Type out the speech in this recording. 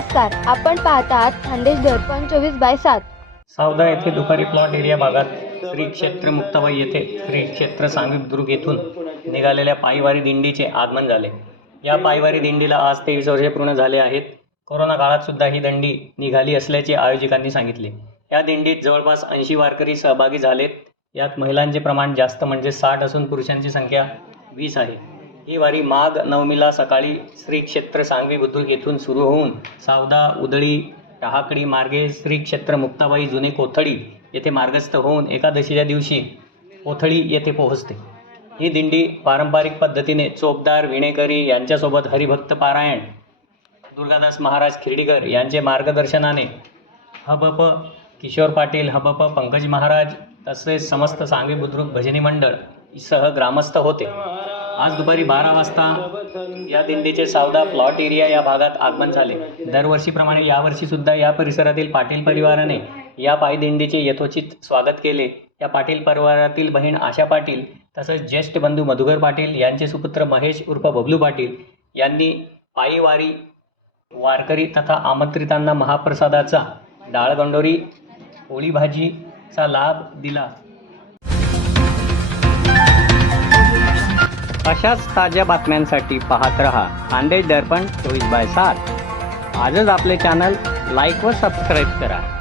नमस्कार आपण पाहतात खानदेश दर्पण चोवीस बाय सात. सावदा येथे दुपारी प्लॉट एरिया भागात श्री क्षेत्र मुक्ताबाई येथे श्री क्षेत्र सांगवी दुर्ग येथून निघालेल्या पायवारी दिंडीचे आगमन झाले. या पायवारी दिंडीला आज तेवीस वर्षे पूर्ण झाले आहेत. कोरोना काळात सुद्धा ही दंडी निघाली असल्याचे आयोजकांनी सांगितले. या दिंडीत जवळपास ऐंशी वारकरी सहभागी झालेत. यात महिलांचे प्रमाण जास्त म्हणजे साठ असून पुरुषांची संख्या वीस आहे. ही वारी माघ नवमीला सकाळी श्री क्षेत्र सांगवी बुद्रुक येथून सुरू होऊन सावदा उदळी टहाकडी मार्गे श्री क्षेत्र मुक्ताबाई जुने कोथळी येथे मार्गस्थ होऊन एकादशीच्या दिवशी कोथळी येथे पोहोचते. ही दिंडी पारंपरिक पद्धतीने चोपदार विणेकरी यांच्यासोबत हरिभक्त पारायण दुर्गादास महाराज खिर्डीकर यांचे मार्गदर्शनाने हबप किशोर पाटील हबप पंकज महाराज तसेच समस्त सांगवी बुद्रुक भजनी मंडळ सह ग्रामस्थ होते. आज दुपारी बारा वाजता या दिंडीचे सावदा प्लॉट एरिया या भागात आगमन झाले. दरवर्षीप्रमाणे यावर्षी सुद्धा या परिसरातील पाटील परिवाराने या पायदिंडीचे यथोचित स्वागत केले. या पाटील परिवारातील बहीण आशा पाटील तसंच ज्येष्ठ बंधू मधुकर पाटील यांचे सुपुत्र महेश उर्फ बबलू पाटील यांनी पायीवारी वारकरी तथा आमंत्रितांना महाप्रसादाचा डाळगंडोरी पोळी भाजीचा लाभ दिला. अशाच ताज्या बातम्यांसाठी पाहत रहा खानदेश दर्पण चोवीस बाय सात. आजच आपले चॅनल लाईक व सबस्क्राईब करा.